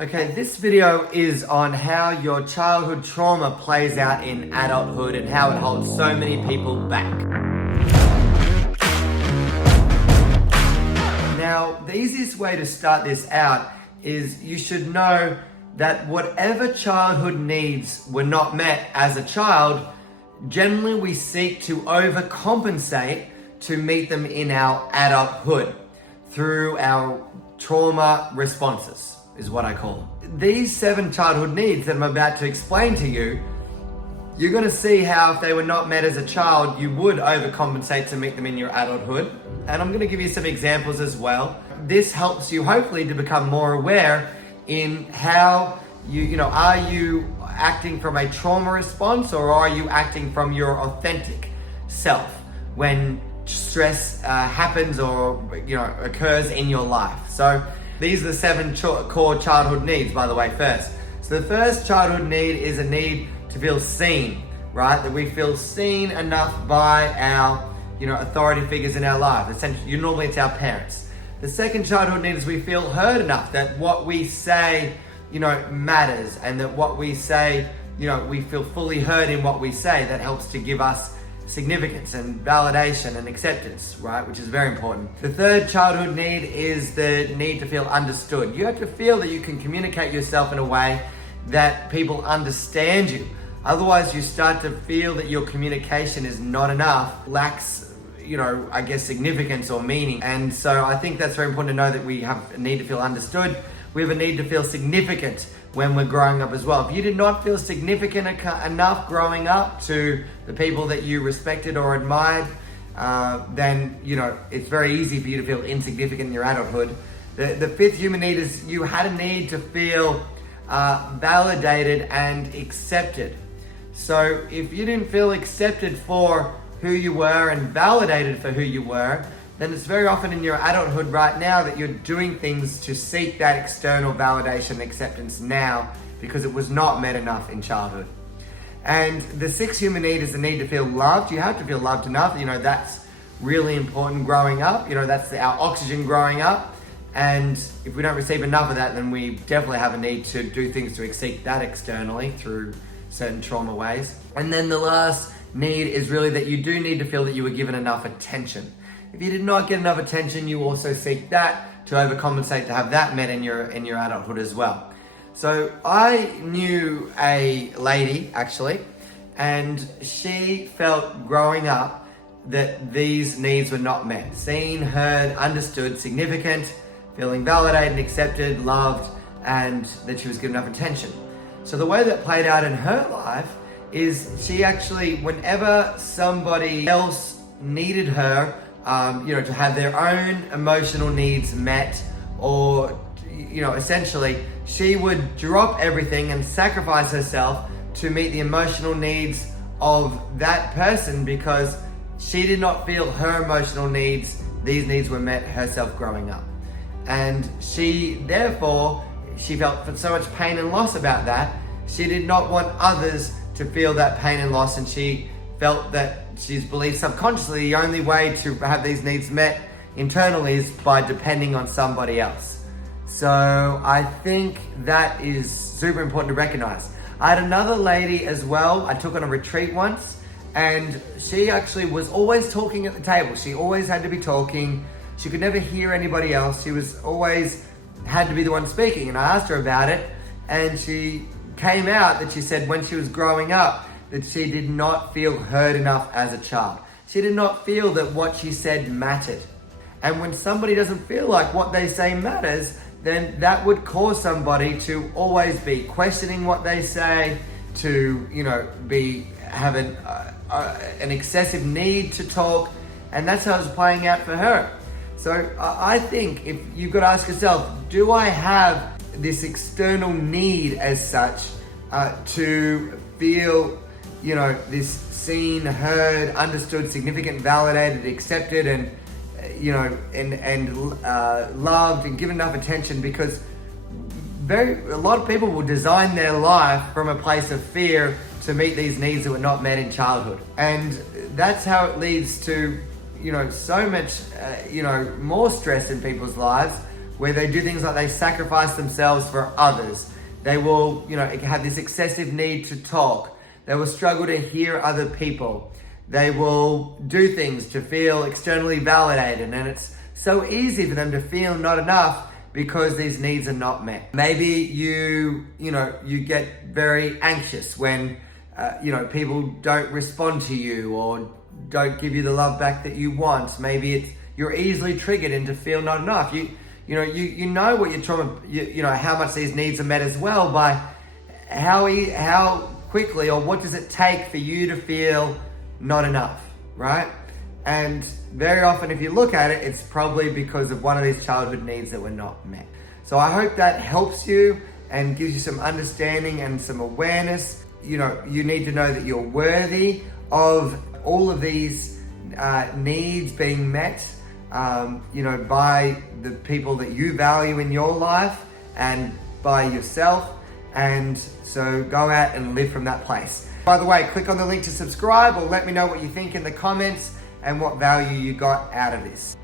Okay, this video is on how your childhood trauma plays out in adulthood and how it holds so many people back. Now, the easiest way to start this out is you should know that whatever childhood needs were not met as a child, generally we seek to overcompensate to meet them in our adulthood through our trauma responses, is what I call them. These 7 childhood needs that I'm about to explain to you, you're going to see how if they were not met as a child, you would overcompensate to meet them in your adulthood. And I'm going to give you some examples as well. This helps you hopefully to become more aware in how are you acting from a trauma response, or are you acting from your authentic self when stress happens or occurs in your life. So these are the 7 core childhood needs, by the way, first. So the first childhood need is a need to feel seen, right? That we feel seen enough by our, authority figures in our life. Essentially, normally it's our parents. The second childhood need is we feel heard enough that what we say, matters, and that what we say, we feel fully heard in what we say. That helps to give us significance and validation and acceptance, right? Which is very important. The third childhood need is the need to feel understood. You have to feel that you can communicate yourself in a way that people understand you. Otherwise, you start to feel that your communication is not enough, lacks, significance or meaning. And so I think that's very important to know that we have a need to feel understood. We have a need to feel significant when we're growing up as well. If you did not feel significant enough growing up to the people that you respected or admired, then, it's very easy for you to feel insignificant in your adulthood. The fifth human need is you had a need to feel validated and accepted. So if you didn't feel accepted for who you were and validated for who you were, then it's very often in your adulthood right now that you're doing things to seek that external validation and acceptance now because it was not met enough in childhood. And the sixth human need is the need to feel loved. You have to feel loved enough. That's really important growing up. That's our oxygen growing up. And if we don't receive enough of that, then we definitely have a need to do things to seek that externally through certain trauma ways. And then the last need is really that you do need to feel that you were given enough attention. If you did not get enough attention, you also seek that to overcompensate to have that met in your adulthood as well. So I knew a lady actually, and she felt growing up that these needs were not met. Seen, heard, understood, significant, feeling validated, accepted, loved, and that she was given enough attention. So the way that played out in her life is she actually, whenever somebody else needed her, to have their own emotional needs met, or, essentially, she would drop everything and sacrifice herself to meet the emotional needs of that person because she did not feel her emotional needs, these needs were met herself growing up. And she felt so much pain and loss about that. She did not want others to feel that pain and loss, and she felt that she's believed subconsciously the only way to have these needs met internally is by depending on somebody else. So I think that is super important to recognize. I had another lady as well, I took on a retreat once, and she actually was always talking at the table. She always had to be talking. She could never hear anybody else. She was always had to be the one speaking. And I asked her about it, and she came out that she said when she was growing up, that she did not feel heard enough as a child. She did not feel that what she said mattered. And when somebody doesn't feel like what they say matters, then that would cause somebody to always be questioning what they say, to be having an excessive need to talk, and that's how it was playing out for her. So I think if you've got to ask yourself, do I have this external need as such to feel this seen, heard, understood, significant, validated, accepted, and loved and given enough attention? Because a lot of people will design their life from a place of fear to meet these needs that were not met in childhood, and that's how it leads to so much more stress in people's lives where they do things like they sacrifice themselves for others. They will, have this excessive need to talk. They will struggle to hear other people. They will do things to feel externally validated, and it's so easy for them to feel not enough because these needs are not met. Maybe you get very anxious when people don't respond to you or don't give you the love back that you want. Maybe you're easily triggered into feel not enough. You know what your trauma, how much these needs are met as well by how quickly, or what does it take for you to feel not enough, right? And very often, if you look at it, it's probably because of one of these childhood needs that were not met. So I hope that helps you and gives you some understanding and some awareness. You need to know that you're worthy of all of these needs being met, by the people that you value in your life and by yourself. And so go out and live from that place. By the way, click on the link to subscribe, or let me know what you think in the comments and what value you got out of this.